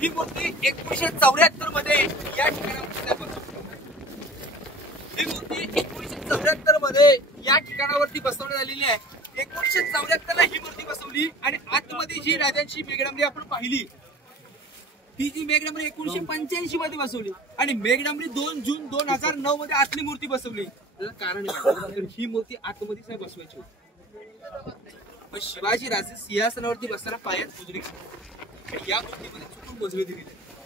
ही मूर्ती 1974 मध्ये या ठिकाणावरती बसवली. ही मूर्ती 1974 मध्ये या ठिकाणावरती बसवण्यात आलेली आहे. 1974 ला ही मूर्ती बसवली आणि आतमध्ये जी राजांची मेघडंबरी आपण पाहिली ती जी मेघडंबरी 1985 मध्ये बसवली आणि मेघडंबरी 2 जून 2009 मध्ये आतली मूर्ती बसवली. त्याचं कारण आहे ही मूर्ती आतमध्ये नाही बसवायची होती. पण शिवाजी राजे सिंहासनावरती बसताना पायात मुजरी आणि या मूर्तीमध्ये चुकून मुजरी दिली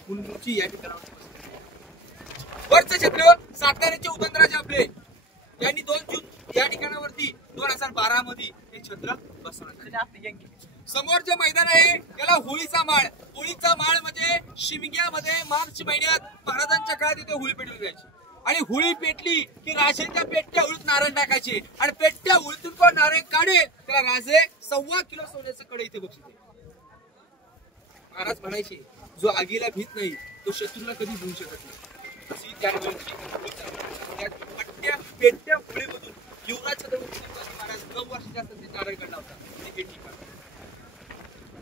म्हणून मूर्ती या ठिकाणावरती बसली. वरचं छत्र साताऱ्याचे उदयनराजे आपले यांनी 2 जून या ठिकाणावरती 2012 मध्ये हे छत्र बसवण्यात आले. समोरचं मैदान आहे त्याला होळीचा माळ. होळीचा माळ म्हणजे शिमग्यामध्ये मार्च महिन्यात महाराजांच्या काळात इथे होळी पेटली जायची आणि होळी पेटली की राजांच्या पेटत्या होळीत नारळ टाकायचे आणि पेटत्या होळीतून कोण नारळ काढेल त्याला राजे 1.25 किलो सोन्याचं कडे इथे बक्षीस देते. महाराज म्हणायचे जो आगीला भीत नाही तो शत्रूला कधी भूल शकत नाही. अशी त्या पेटत्या होळीमधून युवराज छत्रपती शिवाजी महाराज 9 वर्षाच्या असताना नारळ काढला होता. हे ठिकाण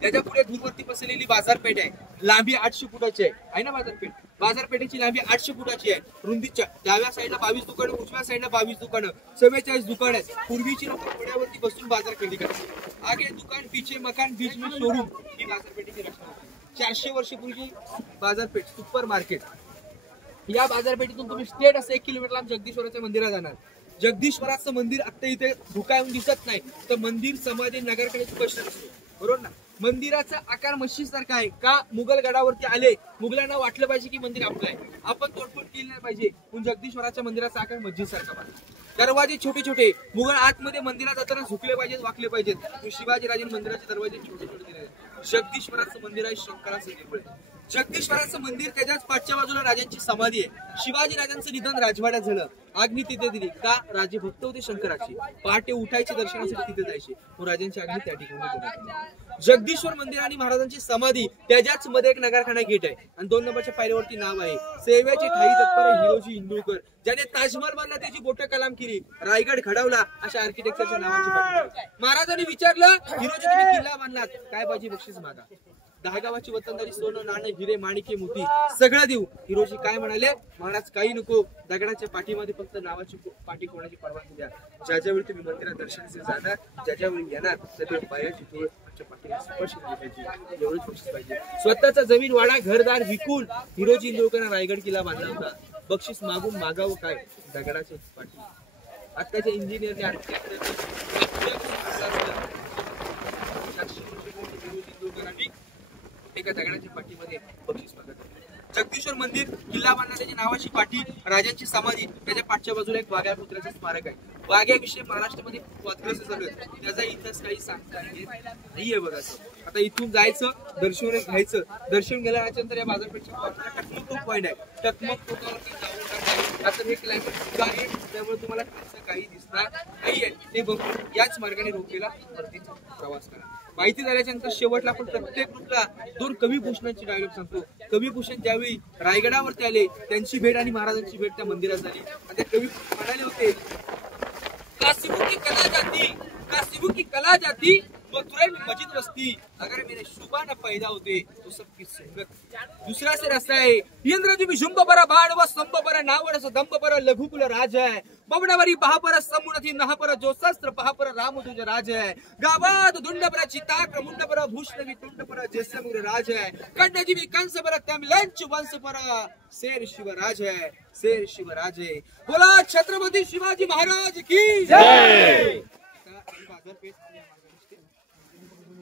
त्याच्या पुढे दूरवरती पसरलेली बाजारपेठ आहे. लांबी 800 फुटाची आहे ना बाजारपेठ. बाजारपेठेची लांबी 800 फुटाची आहे. रुंदीच्या डाव्या साईडला 22 दुकानं, उजव्या साईडला 22 दुकानं, 44 दुकान आहेत. पूर्वीची लोक पुण्यावरती बसून बाजार खरेदी करतात. आगे दुकान, पीछे मकान, बीच में शोरूम ही बाजारपेठेची रचना होती. 400 वर्षापूर्वी बाजारपेठ सुपर मार्केट. या बाजारपेठेतून तुम्ही स्टेट असं 1 किलोमीटर लांब जगदीश्वराच्या मंदिरात जाणार. जगदीश्वराचं मंदिर आता इथे धुकावून दिसत नाही तर मंदिर समाधी नगरकडे स्पष्ट दिसतो. बरोबर ना. मंदिराचा आकार मशीसारखा आहे का मुघल गडावरती आले मुघलांना वाटलं पाहिजे की मंदिर आपलं आहे आपण तोडफोड केली नाही पाहिजे म्हणून जगदीश्वराच्या मंदिराचा आकार मस्जिदसारखा बांधला. दरवाजे छोटे छोटे मुघल आतमध्ये मंदिरात जाताना झुकले पाहिजेत वाकले पाहिजेत. शिवाजी राजांनी मंदिराचे दरवाजे छोटे छोटे दिले. जगदीश्वराचं मंदिर आहे शंकराचं देऊळ. जगदीश्वराचं मंदिर त्याच्याच पाठच्या बाजूला राजांची समाधी आहे. शिवाजी राजांचं निधन राजवाड्यात झालं. अग्नी तिथे दिली का राजे भक्त होते शंकराची. पहाटे उठायचे दर्शनासाठी तिथे जायचे राजांची अग्नी त्या ठिकाणी. जगदीश्वर मंदिर आणि महाराजांची समाधी त्याच्याच मध्ये एक नगरखाना गेट आहे आणि 2 नंबरच्या पायरीवरती नाव आहे सेवेची ठाई तत्पर हिरोजी इंदुरकर ज्याने ताजमहल बांधला त्याची बोट कलाम केली. रायगड घडवला अशा आर्किटेक्चरच्या नावाची पाठी. महाराजांनी विचारलं हिरोजी तुम्ही किल्ला बांधलात काय पाहिजे बक्षीस मागा. 10 गावाची वतनदारी सोनं नाणं हिरे माणिके मोती सगळं देऊ. हिरोजी काय म्हणाले महाराज काही नको दगडाच्या पाठीमध्ये फक्त नावाची पाठी कोणाची परवानगी द्या. ज्यावेळी तुम्ही मंदिरात दर्शनाचे जाणार ज्यावेळी येणार त्या पायाची धूळ पाठीला स्पर्श पाहिजे एवढंच बक्षीस पाहिजे. स्वतःचा जमीन वाडा घरदार विकून हिरोजी इंदुरकरांना रायगड किल्ला बांधला होता. बक्षीस मागून मागावं काय दगडाची पाठी. आताच्या इंजिनियरने एका दगडाच्या पाठीमध्ये बक्षीस मागत. जगदीश्वर मंदिर किल्ला बांधण्याची नावाची पाठी राजांची समाधी त्याच्या पाठच्या बाजूला एक वाघ्या पुत्राचे स्मारक आहे. वाघ्याविषयी महाराष्ट्रामध्ये वादग्रस्त चालू आहे त्याचा इतिहास काही सांगता नाहीये बघा. आता इथून जायचं दर्शन घ्यायचं दर्शन गेल्याच्या नंतर या बाजारपेठेच्या टकमक पॉईंट आहे. टकमक टोकावरती जाऊन आता हे क्लायमेट आहे त्यामुळे तुम्हाला काही दिसणार नाहीये ते बघून याच मार्गाने रोखलेला परतीचा प्रवास करा. माहिती झाल्याच्या नंतर शेवटला आपण प्रत्येक ग्रुपला 2 कविभूषणांची डायलॉग सांगतो. कविभूषण ज्यावेळी रायगडावरती आले त्यांची भेट आणि महाराजांची भेट त्या मंदिरात झाली आणि त्या कवी म्हणाले होते कासिबू की कला जाती मथुरा में मस्जिद बस्ती अगर मेरे शुभा न पैदा होते तो सबकी संगत. दुसरा से रस्ता है इंद्रजी शुंभ पर बाण व स्तंभ पर नावड दंभ पर लघुकुल राज है. बबडावरी पहापर समुनथी नहापर जो शस्त्र पहापर राम तुझ राज है. गावात धुंड पर चिताक मुंड पर भूषण तुंड पर जैसे मुर राज है. कंडजीवी कंस पर तमिलंच वंश पर शेर शिवराज है. शेर शिवराज है. बोला छत्रपती शिवाजी महाराज की जय. बाजारपेठ